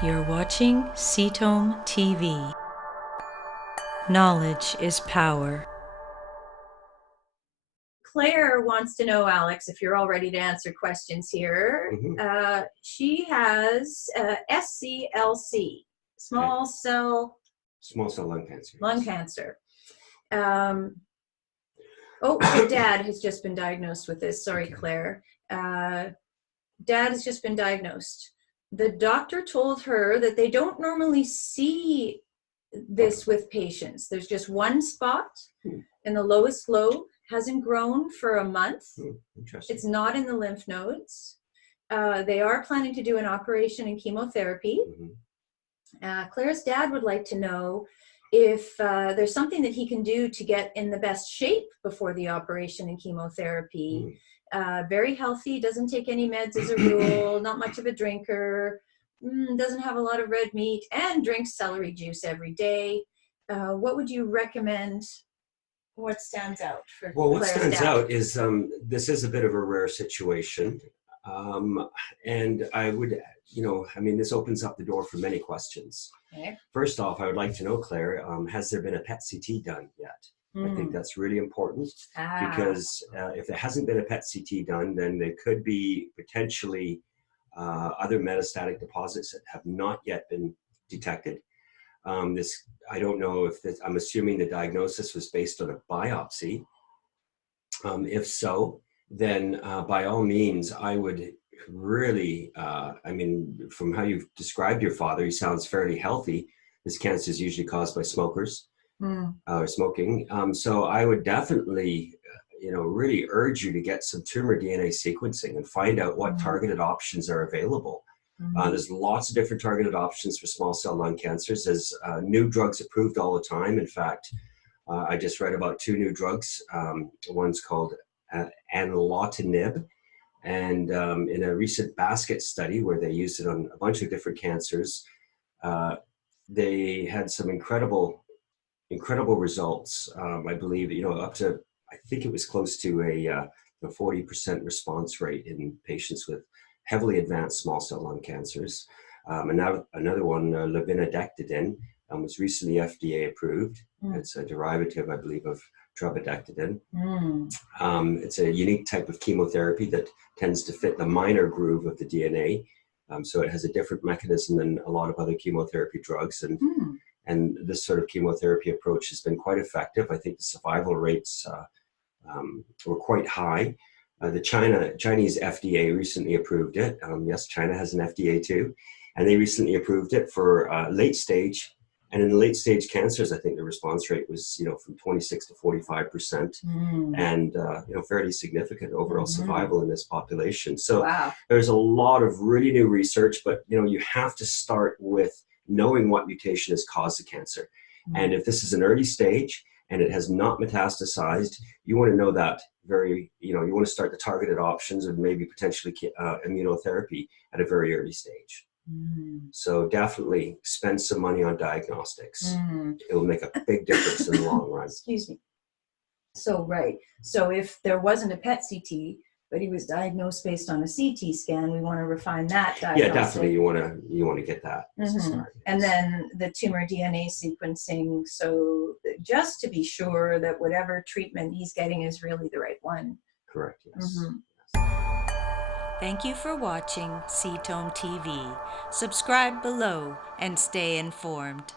You're watching Cetome TV. Knowledge is power. Claire wants to know, Alex, if you're all ready to answer questions here. She has SCLC, small cell lung cancer. Lung cancer. Her dad has just been diagnosed with this. Sorry, okay. Claire. Dad has just been diagnosed. The doctor told her that they don't normally see this with patients. There's just one spot in the lowest lobe, hasn't grown for a month. Interesting. It's not in the lymph nodes. They are planning to do an operation and chemotherapy. Claire's dad would like to know if there's something that he can do to get in the best shape before the operation and chemotherapy. Very healthy, doesn't take any meds as a rule, not much of a drinker, doesn't have a lot of red meat, and drinks celery juice every day. What would you recommend? What stands out for Well, what Claire's stands dad? out is this is a bit of a rare situation. And I would, this opens up the door for many questions. Okay. First off, I would like to know, Claire, has there been a PET CT done yet? I think that's really important because if there hasn't been a PET CT done, then there could be potentially other metastatic deposits that have not yet been detected. I don't know if this, I'm assuming the diagnosis was based on a biopsy. If so, then by all means, I would really, from how you've described your father, he sounds fairly healthy. This cancer is usually caused by smokers or smoking. So I would definitely, really urge you to get some tumor DNA sequencing and find out what targeted options are available. There's lots of different targeted options for small cell lung cancers. There's new drugs approved all the time. In fact, I just read about 2 new drugs. One's called anlotinib. And in a recent basket study where they used it on a bunch of different cancers, they had some incredible results. I believe, up to, I think it was close to a 40% response rate in patients with heavily advanced small cell lung cancers. Another one, levinodectidine, was recently FDA approved. It's a derivative, I believe, of trabectedin. It's a unique type of chemotherapy that tends to fit the minor groove of the DNA. So it has a different mechanism than a lot of other chemotherapy drugs. And this sort of chemotherapy approach has been quite effective. I think the survival rates were quite high. The Chinese FDA recently approved it. Yes, China has an FDA too. And they recently approved it for late stage. And in the late stage cancers, I think the response rate was, from 26 to 45%, and fairly significant overall survival in this population. So there's a lot of really new research, but you have to start with knowing what mutation has caused the cancer. And if this is an early stage and it has not metastasized, you want to know that you want to start the targeted options and maybe potentially immunotherapy at a very early stage. So definitely spend some money on diagnostics. It will make a big difference in the long run. Excuse me. So if there wasn't a PET CT, but he was diagnosed based on a CT scan, we want to refine that diagnostic. Yeah, definitely. You want to get that. And then the tumor DNA sequencing, so just to be sure that whatever treatment he's getting is really the right one. Correct. Yes. Thank you for watching Cetome TV. Subscribe below and stay informed.